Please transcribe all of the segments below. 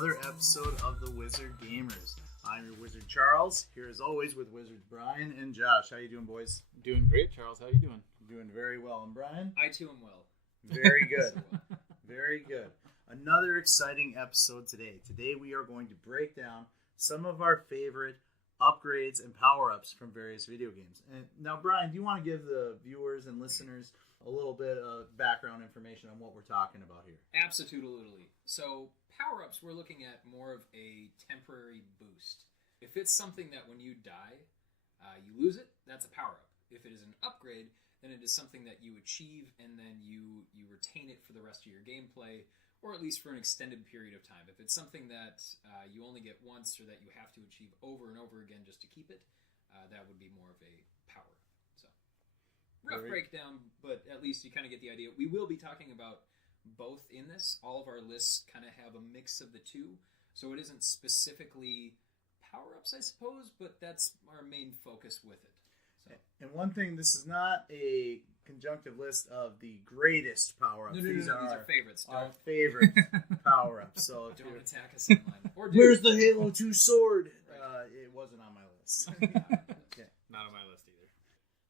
another episode of the Wizard Gamers. I'm your Wizard Charles, here as always with Wizards Brian and Josh. How you doing, boys? Doing great, Charles. How you doing? Doing very well. And Brian? I too am well. Very good. Very good. Another exciting episode today. Today we are going to break down some of our favorite upgrades and power-ups from various video games. And now, Brian, do you want to give the viewers and listeners a little bit of background information on what we're talking about here? Absolutely. So, power-ups, we're looking at more of a temporary boost. If it's something that when you die, you lose it, that's a power-up. If it is an upgrade, then it is something that you achieve and then you retain it for the rest of your gameplay, or at least for an extended period of time. If it's something that you only get once or that you have to achieve over and over again just to keep it, that would be more of a power-up. So, rough breakdown, but at least you kind of get the idea. We will be talking about both in this. All of our lists kind of have a mix of the two, so it isn't specifically power-ups, I suppose, but that's our main focus with it. So. And one thing, this is not a conjunctive list of the greatest power-ups. No, these are favorites. Our favorite power-ups. So don't attack us online. Or where's the Halo 2 sword? It wasn't on my list. Okay. Not on my list either.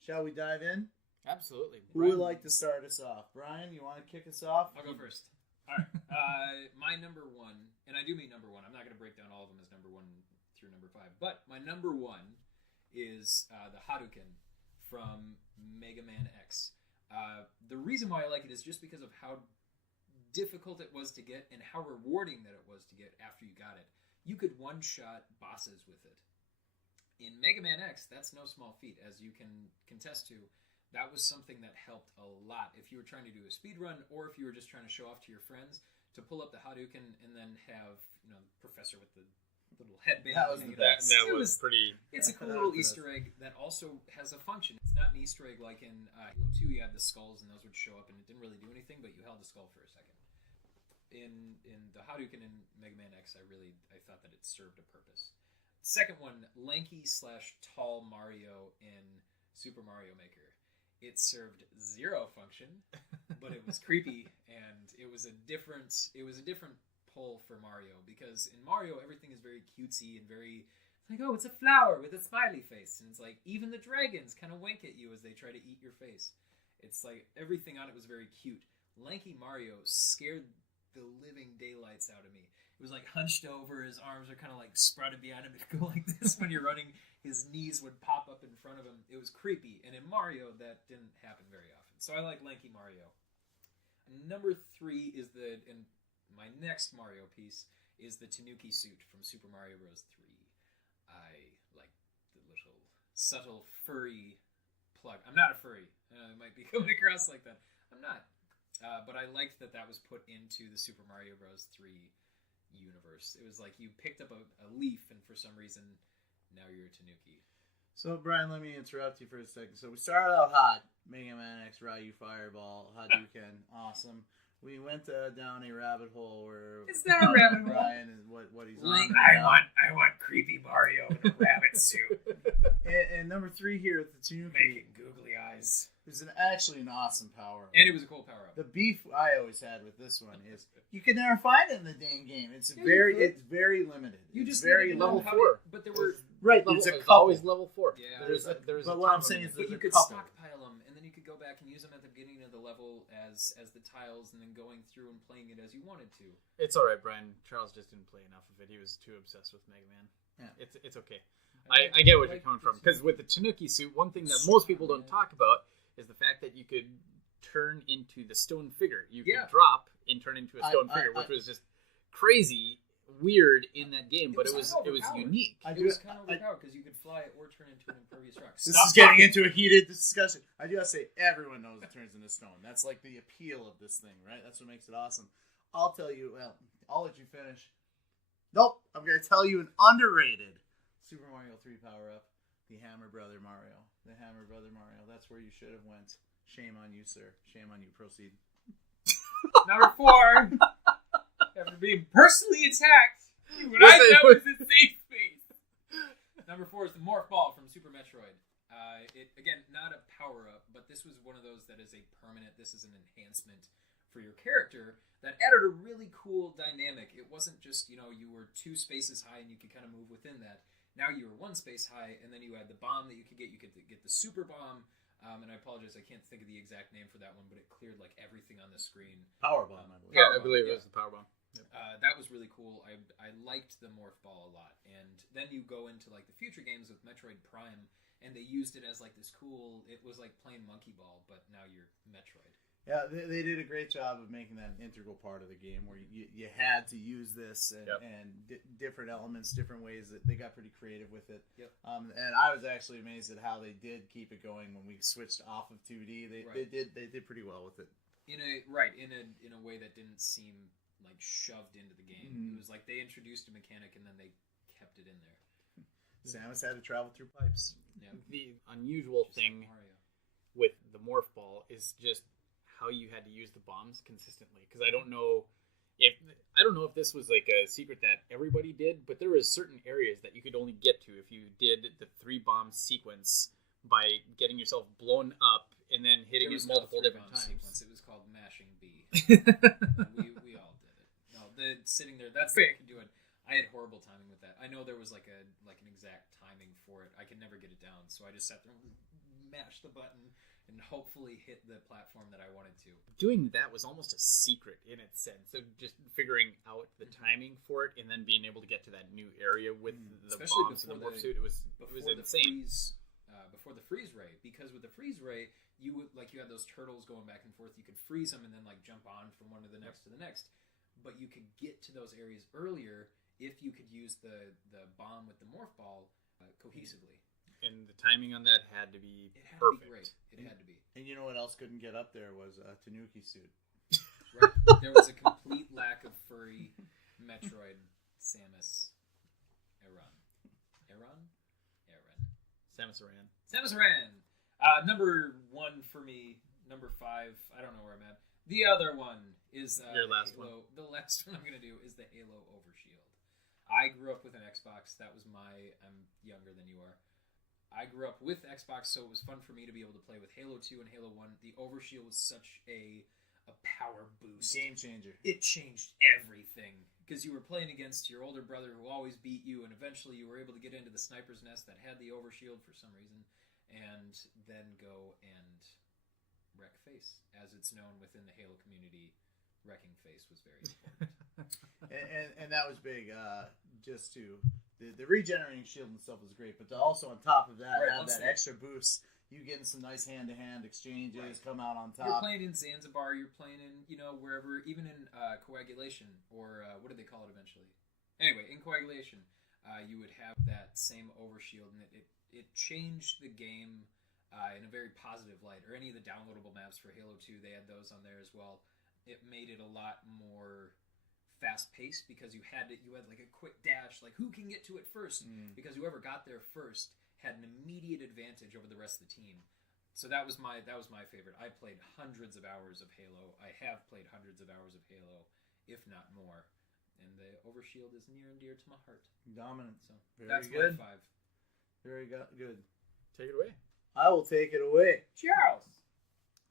Shall we dive in? Absolutely. Who would like to start us off? Brian, you want to kick us off? I'll go first. All right. My number one, and I do mean number one. I'm not going to break down all of them as number one through number five, but my number one is the Hadouken from Mega Man X. The reason why I like it is just because of how difficult it was to get and how rewarding that it was to get after you got it. You could one-shot bosses with it. In Mega Man X, that's no small feat, as you can contest to. That was something that helped a lot if you were trying to do a speed run or if you were just trying to show off to your friends, to pull up the Hadouken and then have, the professor with the little headband. That was the best. That was pretty... It's a cool little Easter egg that also has a function. It's not an Easter egg like in Halo 2, you had the skulls and those would show up and it didn't really do anything, but you held the skull for a second. In the Hadouken in Mega Man X, I thought that it served a purpose. Second one, lanky/tall Mario in Super Mario Maker. It served zero function, but it was creepy and it was a different pull for Mario, because in Mario everything is very cutesy and very like, oh, it's a flower with a smiley face, and it's like even the dragons kind of wink at you as they try to eat your face. It's like everything on it was very cute. Lanky Mario scared the living daylights out of me. It was like hunched over, his arms are kind of like sprouted behind him to go like this when you're running. His knees would pop up in front of him. It was creepy, and in Mario that didn't happen very often. So I like Lanky Mario. Number 3 is and my next Mario piece is the Tanuki suit from Super Mario Bros. 3. I like the little subtle furry plug. I'm not a furry. I might be coming across like that. I'm not. But I liked that was put into the Super Mario Bros. 3 universe. It was like you picked up a leaf, and for some reason, now you're a Tanuki. So, Brian, let me interrupt you for a second. So, we started out hot. Mega Man X, Ryu Fireball, Hadouken, awesome. We went down a rabbit hole where it's not a rabbit hole. Brian is what he's like, on right I want creepy Mario in a rabbit suit. And number 3 here at the Tanuki, making googly eyes, is actually an awesome power. And it was a cool power up. The beef I always had with this one is you can never find it in the dang game. It's very limited. It's very level 4. But there were there's a couple. couple. Always level 4. Yeah, there's but what I'm saying is, but you could couple. stockpile them, and then you could go back and use them at the beginning of the level as the tiles, and then going through and playing it as you wanted to. It's all right, Brian. Charles just didn't play enough of it. He was too obsessed with Mega Man. Yeah, it's okay. I get what you're coming from, because with the Tanuki suit, one thing that most people don't talk about is the fact that you could turn into the stone figure. You could drop and turn into a stone figure, which was just crazy weird in that game, but it was unique. It was kind of overpowered because you could fly or turn into an impervious rock. This is getting into a heated discussion. I do have to say, everyone knows it turns into stone. That's like the appeal of this thing, right? That's what makes it awesome. I'll tell you, I'll let you finish. Nope, I'm going to tell you an underrated Super Mario 3 power-up, the Hammer Brother Mario. The Hammer Brother Mario. That's where you should have went. Shame on you, sir. Shame on you. Proceed. Number 4. After being personally attacked, what I thought was a safe space. Number 4 is the Morph Ball from Super Metroid. It again, not a power-up, but this was one of those that is a permanent. This is an enhancement for your character that added a really cool dynamic. It wasn't just, you were 2 spaces high and you could kind of move within that. Now you were 1 space high, and then you had the bomb that you could get. You could get the super bomb, and I apologize, I can't think of the exact name for that one, but it cleared like everything on the screen. Power bomb, I believe. Yeah, I believe it was the power bomb. Yep. That was really cool. I liked the morph ball a lot. And then you go into like the future games with Metroid Prime, and they used it as like this cool. It was like playing Monkey Ball, but now you're Metroid. Yeah, they did a great job of making that an integral part of the game where you had to use this and different elements, different ways that they got pretty creative with it. Yep. And I was actually amazed at how they did keep it going when we switched off of 2D. They did pretty well with it. In a way that didn't seem like shoved into the game. Mm-hmm. It was like they introduced a mechanic and then they kept it in there. Samus had to travel through pipes. Yeah. The unusual Just thing like Mario. with the morph ball is just how you had to use the bombs consistently, because I don't know if this was like a secret that everybody did, but there was certain areas that you could only get to if you did the 3 bomb sequence by getting yourself blown up and then hitting it multiple different times. Sequence. It was called mashing B. we all did it. No, the sitting there, that's the way I could do it. I had horrible timing with that. I know there was like an exact timing for it. I could never get it down, so I just sat there and mashed the button and hopefully hit the platform that I wanted to. Doing that was almost a secret in its sense of just figuring out the timing for it and then being able to get to that new area with the especially bombs and the morph suit. It was insane. Before the freeze ray, because with the freeze ray, you had those turtles going back and forth. You could freeze them and then like jump on from one to the next to the next. But you could get to those areas earlier if you could use the bomb with the morph ball cohesively. And the timing on that had to be perfect. To be great. It had to be. And you know what else couldn't get up there was a Tanuki suit. Right. There was a complete lack of furry Metroid Samus Aran. Samus Aran. Samus Aran. Number 1 for me. Number 5. I don't know where I'm at. The other one is your last Halo. one. The last one I'm going to do is the Halo Overshield. I grew up with an Xbox. That was I'm younger than you are. I grew up with Xbox, so it was fun for me to be able to play with Halo 2 and Halo 1. The Overshield was such a power boost. Game changer. It changed everything. Because you were playing against your older brother who always beat you, and eventually you were able to get into the sniper's nest that had the Overshield for some reason, and then go and wreck face. As it's known within the Halo community, wrecking face was very important. and that was big. Just to the regenerating shield itself was great, but to also on top of that have that extra boost. You getting some nice hand-to-hand exchanges, come out on top. You're playing in Zanzibar. You're playing in wherever, even in coagulation or what do they call it eventually? Anyway, in coagulation, you would have that same Overshield, and it changed the game in a very positive light. Or any of the downloadable maps for Halo 2, they had those on there as well. It made it a lot more fast-paced because you had like a quick dash, like who can get to it first? Because whoever got there first had an immediate advantage over the rest of the team. So that was my favorite. I played hundreds of hours of Halo. I have played hundreds of hours of Halo, if not more. And the Overshield is near and dear to my heart. Dominant. So that's good. My 5. Very good. Take it away. I will take it away. Charles.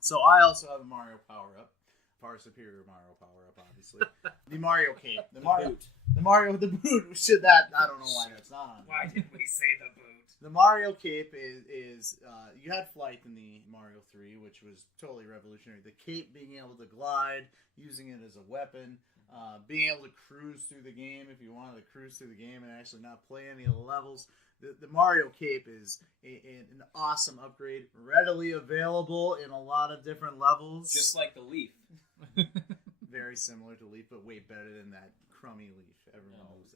So I also have a Mario power-up. Far superior Mario power-up, obviously. The Mario cape. The boot. Should that? I don't know why that's not on. Why did we say the boot? The Mario cape is you had flight in the Mario 3, which was totally revolutionary. The cape being able to glide, using it as a weapon, being able to cruise through the game if you wanted to cruise through the game and actually not play any of the levels. The Mario cape is an awesome upgrade, readily available in a lot of different levels. Just like the Leaf. Very similar to Leaf, but way better than that crummy Leaf.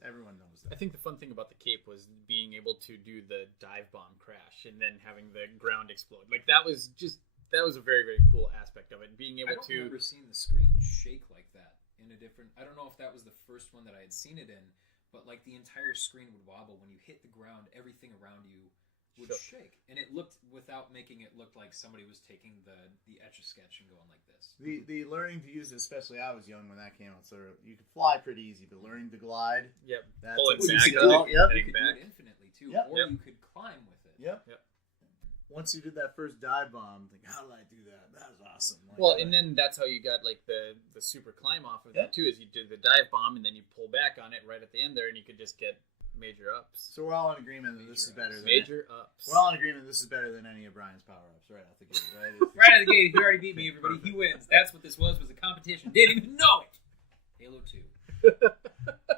Everyone knows that. I think the fun thing about the cape was being able to do the dive bomb crash and then having the ground explode. Like that was a very, very cool aspect of it. Being able I don't remember seeing the screen shake like that in a different. I don't know if that was the first one that I had seen it in, but like the entire screen would wobble when you hit the ground. Everything around you would shake, and it looked, without making it look like somebody was taking the Etch-a-Sketch and going like this. The learning to use it, especially I was young when that came out, so you could fly pretty easy, but learning to glide, pulling You back, could do it back. infinitely too, or you could climb with it. Yep. once you did that first dive bomb, think, how did I do that? That was awesome. Like, well, and then that's how you got like the super climb off of that too. Is you do the dive bomb and then you pull back on it right at the end there, and you could just get major ups. So we're all in agreement that this is better than major ups. We're all in agreement this is better than any of Brian's power ups right out the gate, right? Right out of the gate, he already beat me. Everybody, he wins. That's what this was a competition. Didn't even know it. Halo 2.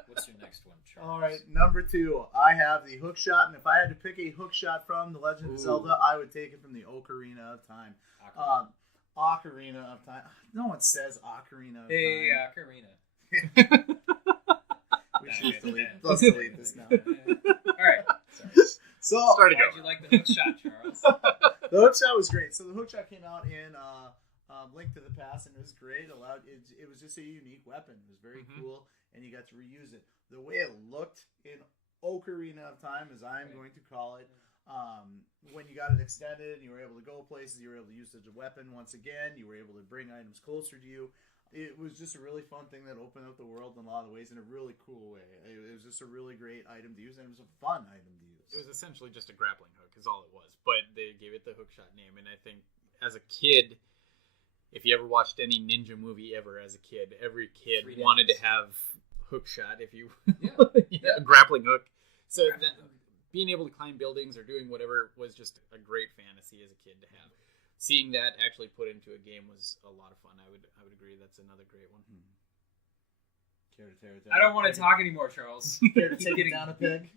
What's your next one, Charles? All right, number 2. I have the hook shot, and if I had to pick a hook shot from The Legend of Zelda, I would take it from the Ocarina of Time. Ocarina of Time. No one says Ocarina of Time. Hey, Ocarina. Let's delete this now. All right. Sorry. So, how'd you like the hook shot, Charles? The hook shot was great. So the hook shot came out in Link to the Past, and it was great. It was just a unique weapon. It was very cool, and you got to reuse it. The way it looked in Ocarina of Time, as I'm going to call it, when you got it extended, you were able to go places. You were able to use it as a weapon once again. You were able to bring items closer to you. It was just a really fun thing that opened up the world in a lot of ways in a really cool way. It was just a really great item to use, and it was a fun item to use. It was essentially just a grappling hook is all it was, but they gave it the hookshot name. And I think as a kid, if you ever watched any ninja movie ever as a kid, every kid wanted to have hookshot, if you a grappling hook. So being able to climb buildings or doing whatever was just a great fantasy as a kid to have. Seeing that actually put into a game was a lot of fun. I would agree. That's another great one. I don't want to talk anymore, Charles. Care to take it down a peg?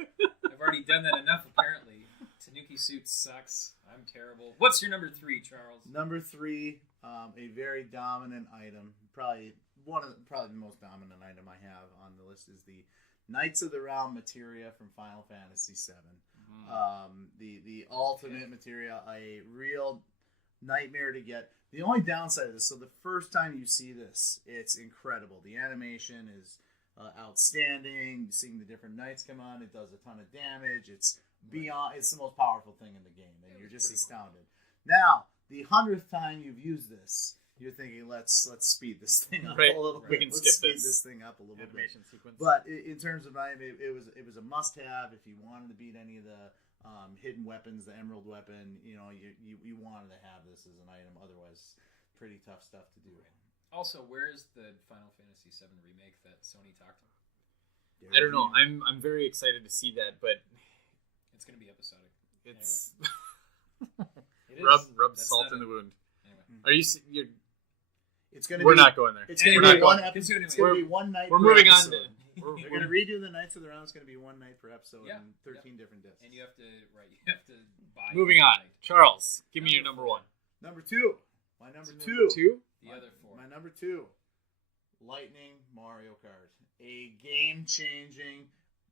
I've already done that enough, apparently. Tanuki suit sucks. I'm terrible. What's your number 3, Charles? Number 3, a very dominant item. Probably the most dominant item I have on the list is the Knights of the Round materia from Final Fantasy VII. The ultimate materia, a real nightmare to get. The only downside of this, so the first time you see this, it's incredible. The animation is outstanding. Seeing the different knights come on, it does a ton of damage. It's beyond. It's the most powerful thing in the game, and you're just astounded. Now, the 100th time you've used this, you're thinking, let's speed this thing up a little bit. We can skip this thing up a little animation bit. sequence. But in terms of item, it was a must-have if you wanted to beat any of the hidden weapons, the Emerald weapon. You wanted to have this as an item. Otherwise, pretty tough stuff to do. Also, where's the Final Fantasy VII remake that Sony talked about? I don't know. I'm very excited to see that, but it's going to be episodic. It's anyway. rub salt in the wound. Anyway. Are you? You're. It's going to. We're not going there. It's going to be one episode. It's going to be one night. We're moving on to. We're going to redo the Knights of the Round. It's going to be one night per episode and 13 different discs. And you have to buy. Moving on, Charles. Give me your number 1. Number 2. My number 2. Number 2. The other 4. My number 2. Lightning Mario Kart, a game-changing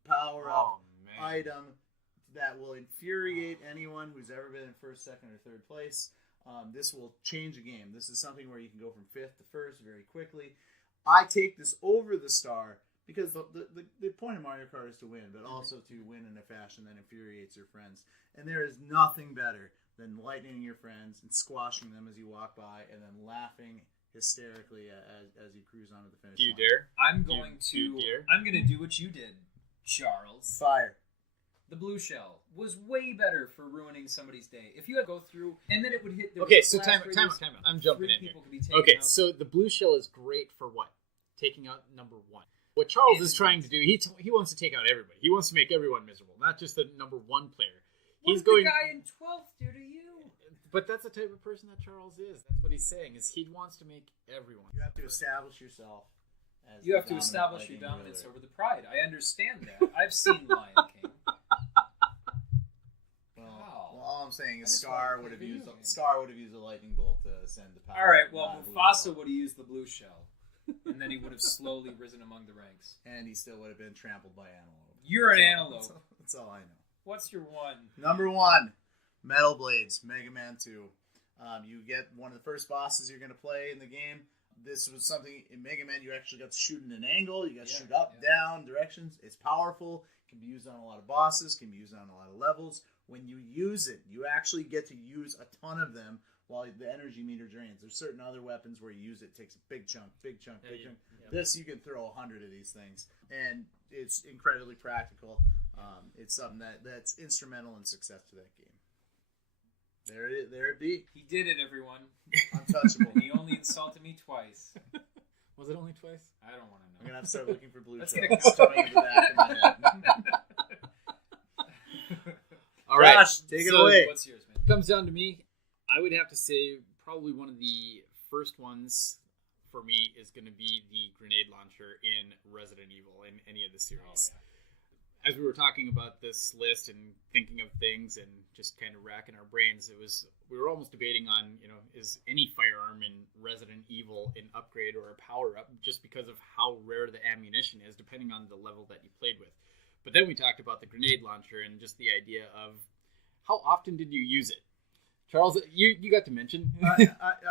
power-up item that will infuriate anyone who's ever been in first, second, or third place. This will change a game. This is something where you can go from 5th to 1st very quickly. I take this over the star because the point of Mario Kart is to win, but also to win in a fashion that infuriates your friends. And there is nothing better than lightning your friends and squashing them as you walk by, and then laughing hysterically as you cruise onto the finish line. Do you dare? I'm going to do what you did, Charles. Fire. The blue shell was way better for ruining somebody's day. If you had to go through, and then it would hit. Okay, so time out. I'm jumping in here. Okay, so the blue shell is great for what? Taking out number 1. What Charles is trying to do, he wants to take out everybody. He wants to make everyone miserable, not just the number 1 player. What's the guy in 12th do to you? But that's the type of person that Charles is. That's what he's saying, is he wants to make everyone. You have to establish yourself. You have to establish your dominance over the pride. I understand that. I've seen Lion King. Well, all I'm saying is Scar would have used a lightning bolt to send the power. All right, well, Mufasa would have used the blue shell, and then he would have slowly risen among the ranks. And he still would have been trampled by antelope. You're an antelope. That's all I know. What's your 1? Number 1, Metal Blades, Mega Man 2. You get one of the first bosses you're going to play in the game. This was something in Mega Man you actually got to shoot in an angle. You got to shoot up, down, directions. It's powerful. Can be used on a lot of bosses. Can be used on a lot of levels. When you use it, you actually get to use a ton of them while the energy meter drains. There's certain other weapons where you use it takes a big chunk. Yeah. This, you can throw 100 of these things, and it's incredibly practical. It's something that's instrumental in success to that game. There it be. He did it, everyone. Untouchable. And he only insulted me twice. Was it only twice? I don't want to know. I'm gonna have to start looking for blue Let's shells. get a count. Coming in the back of my head. All right. Josh, take it away. What's yours, man? Comes down to me, I would have to say probably one of the first ones for me is going to be the grenade launcher in Resident Evil in any of the series. Oh, yeah. As we were talking about this list and thinking of things and just kind of racking our brains, we were almost debating on, is any firearm in Resident Evil an upgrade or a power up, just because of how rare the ammunition is, depending on the level that you played with. But then we talked about the grenade launcher and just the idea of how often did you use it? Charles, you got to mention.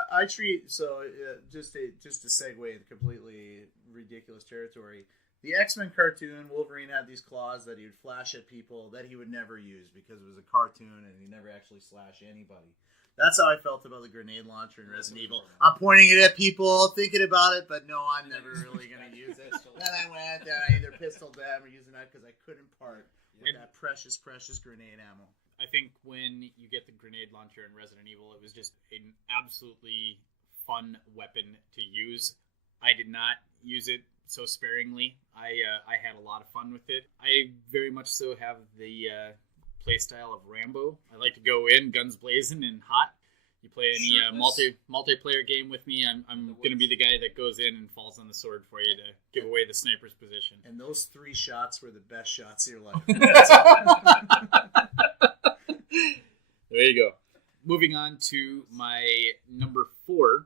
I treat just to segue into completely ridiculous territory. The X-Men cartoon, Wolverine had these claws that he would flash at people that he would never use because it was a cartoon and he never actually slashed anybody. That's how I felt about the grenade launcher in Resident Evil. I'm pointing it at people, thinking about it, but no, I'm never really going to use it. Then I went and I either pistoled them or used a knife because I couldn't part with that precious, precious grenade ammo. I think when you get the grenade launcher in Resident Evil, it was just an absolutely fun weapon to use. I did not use it so sparingly. I had a lot of fun with it. I very much so have the play style of Rambo. I like to go in guns blazing and hot. You play any multiplayer game with me, I'm going to be the guy that goes in and falls on the sword for you to give away the sniper's position. And those 3 shots were the best shots of your life. There you go. Moving on to my number 4,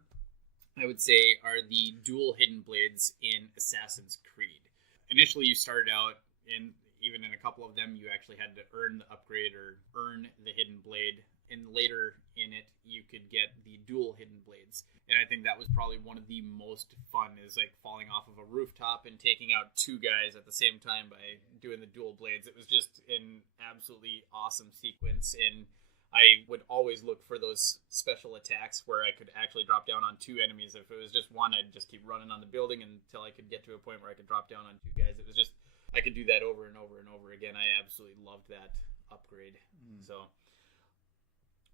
I would say, are the dual hidden blades in Assassin's Creed. Initially, you started out, and even in a couple of them, you actually had to earn the upgrade or earn the hidden blade. And later in it, you could get the dual hidden blades. And I think that was probably one of the most fun, is like falling off of a rooftop and taking out 2 guys at the same time by doing the dual blades. It was just an absolutely awesome sequence, and I would always look for those special attacks where I could actually drop down on 2 enemies. If it was just one, I'd just keep running on the building until I could get to a point where I could drop down on 2 guys. It was just, I could do that over and over and over again. I absolutely loved that upgrade. So,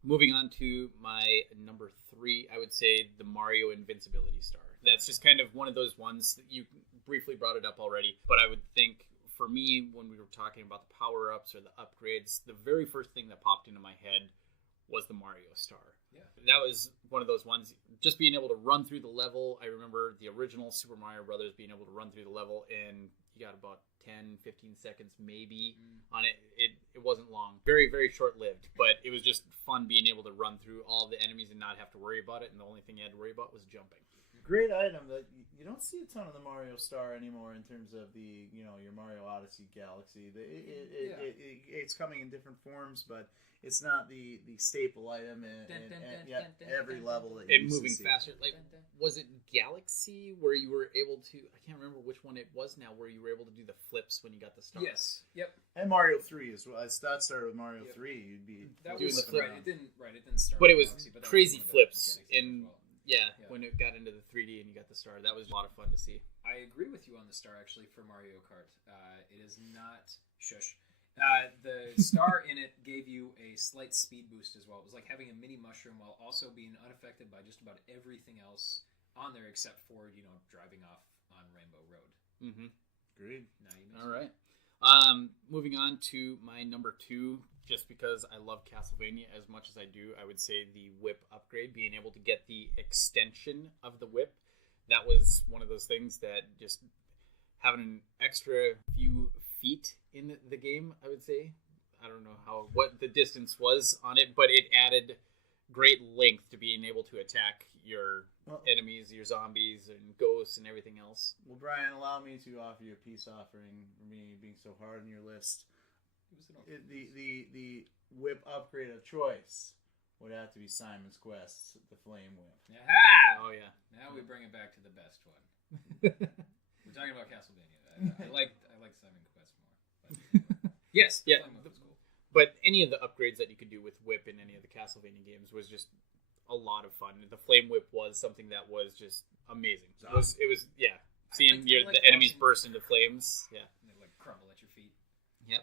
moving on to my number 3, I would say the Mario Invincibility Star. That's just kind of one of those ones that you briefly brought it up already, but I would think, for me, when we were talking about the power-ups or the upgrades, the very first thing that popped into my head was the Mario Star. Yeah. That was one of those ones, just being able to run through the level. I remember the original Super Mario Brothers being able to run through the level, and you got about 10, 15 seconds maybe on it. It wasn't long. Very, very short-lived, but it was just fun being able to run through all the enemies and not have to worry about it, and the only thing you had to worry about was jumping. Great item that you don't see a ton of the Mario Star anymore in terms of the your Mario Odyssey Galaxy. It's coming in different forms, but it's not the staple item at every level that you moving see. faster. Like, was it Galaxy where you were able to? I can't remember which one it was now. Where you were able to do the flips when you got the stars. Yes. Yep. And Mario 3 as well. That started with Mario 3. You'd be doing the flip. It didn't start. But it was Galaxy, but crazy flips in. Well. Yeah, when it got into the 3D and you got the star, that was a lot of fun to see. I agree with you on the star, actually, for Mario Kart. It is not... Shush. The star in it gave you a slight speed boost as well. It was like having a mini mushroom while also being unaffected by just about everything else on there except for, driving off on Rainbow Road. Mm-hmm. Agreed. All right. Moving on to my number 2, just because I love Castlevania as much as I do, I would say the whip upgrade, being able to get the extension of the whip. That was one of those things that just having an extra few feet in the game, I would say. I don't know what the distance was on it, but it added great length to being able to attack your enemies, your zombies, and ghosts, and everything else. Well, Brian, allow me to offer you a peace offering for me being so hard on your list. The whip upgrade of choice would have to be Simon's Quest, the Flame Whip. Aha! Oh, yeah. Now we bring it back to the best one. We're talking about Castlevania. I like Simon's Quest more. But yes, yeah. Flame Whip was cool. But any of the upgrades that you could do with Whip in any of the Castlevania games was just a lot of fun. The Flame Whip was something that was just amazing. It was seeing the enemies burst into flames. Yeah. And they crumble at your feet. Yep.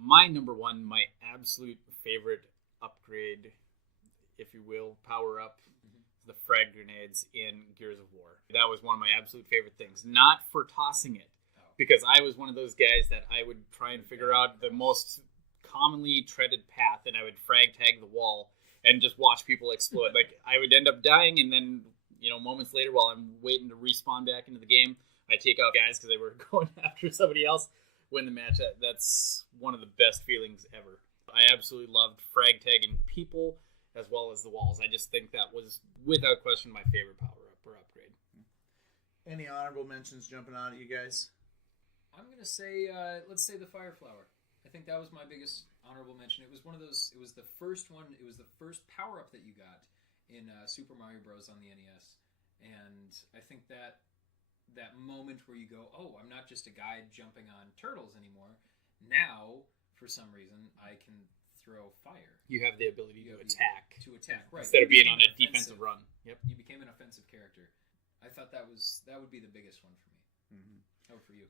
My number 1, my absolute favorite upgrade if you will, power up the frag grenades in Gears of War. That was one of my absolute favorite things. Not for tossing it, because I was one of those guys that I would try and figure out the most commonly treaded path, and I would frag tag the wall and just watch people explode. Like, I would end up dying, and then, moments later, while I'm waiting to respawn back into the game, I take out guys because they were going after somebody else, win the match. That's one of the best feelings ever. I absolutely loved frag tagging people as well as the walls. I just think that was, without question, my favorite power-up or upgrade. Any honorable mentions jumping out at you guys? I'm going to say, let's say the Fire Flower. I think that was my biggest honorable mention. It was one of those, it was the first one, it was the first power-up that you got in Super Mario Bros. On the NES. And I think that moment where you go, oh, I'm not just a guy jumping on turtles anymore. Now, for some reason, I can throw fire. You have the ability to attack. Right. Instead of being on a defensive run. Yep. You became an offensive character. I thought that would be the biggest one for me. Mm-hmm. How for you?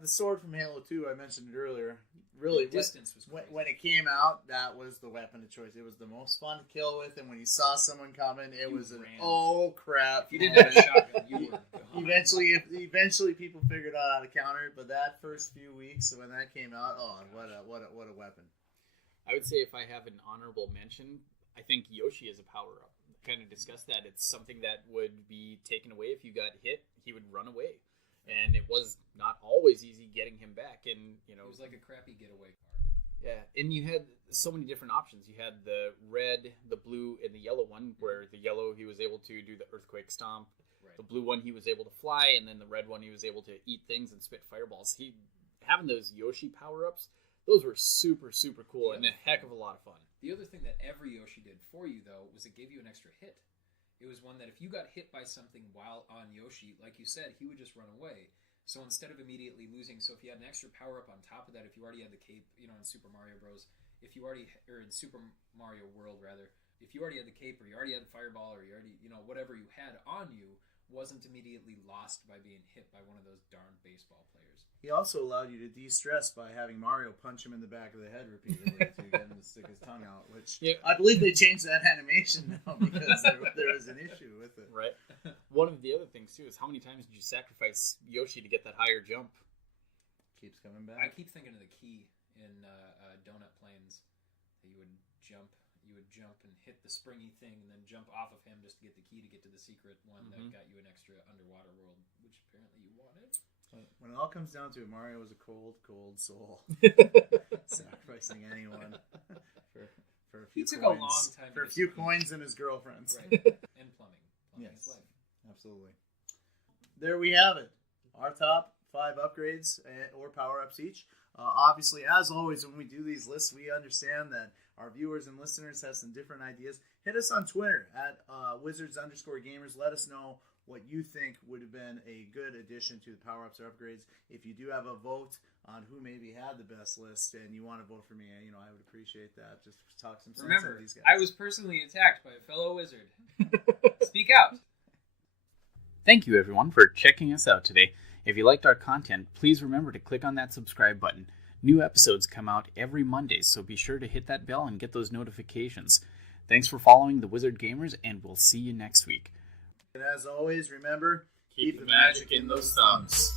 The sword from Halo 2, I mentioned it earlier. Really, the distance was crazy. When it came out, that was the weapon of choice. It was the most fun to kill with, and when you saw someone coming, it was oh crap! If you didn't have a shotgun, you were gone. Eventually, people figured out how to counter it. But that first few weeks when that came out, what a weapon! I would say if I have an honorable mention, I think Yoshi is a power up. Kind of discussed that. It's something that would be taken away if you got hit. He would run away. And it was not always easy getting him back. And, it was like a crappy getaway car. Yeah, and you had so many different options. You had the red, the blue, and the yellow one, where the yellow he was able to do the earthquake stomp. Right. The blue one he was able to fly, and then the red one he was able to eat things and spit fireballs. Having those Yoshi power-ups, those were super, super cool and a heck of a lot of fun. The other thing that every Yoshi did for you, though, was it gave you an extra hit. It was one that if you got hit by something while on Yoshi, like you said, he would just run away. So instead of immediately losing, so if you had an extra power-up on top of that, if you already had the cape, in Super Mario Bros., or in Super Mario World, rather, if you already had the cape, or you already had the fireball, or you already, whatever you had on you, wasn't immediately lost by being hit by one of those darn baseball players. He also allowed you to de-stress by having Mario punch him in the back of the head repeatedly to get him to stick his tongue out, which I believe they changed that animation now because there was an issue with it. Right. One of the other things, too, is how many times did you sacrifice Yoshi to get that higher jump? Keeps coming back. I keep thinking of the key in Donut Plains. You would jump and hit the springy thing and then jump off of him just to get the key to get to the secret one that got you an extra underwater world, which apparently you wanted. When it all comes down to it, Mario was a cold, cold soul. Sacrificing anyone for a few he took coins. A long time for a few coins and his girlfriends. Right. And plumbing. Yes, life. Absolutely. There we have it. Our top 5 upgrades or power-ups each. Obviously, as always, when we do these lists, we understand that our viewers and listeners have some different ideas. Hit us on Twitter at Wizards_Gamers. Let us know what you think would have been a good addition to the power-ups or upgrades. If you do have a vote on who maybe had the best list and you want to vote for me, I would appreciate that. Just talk some sense into these guys. I was personally attacked by a fellow wizard. Speak out. Thank you, everyone, for checking us out today. If you liked our content, please remember to click on that subscribe button. New episodes come out every Monday, so be sure to hit that bell and get those notifications. Thanks for following the Wizard Gamers, and we'll see you next week. And as always, remember, keep the magic in those thumbs.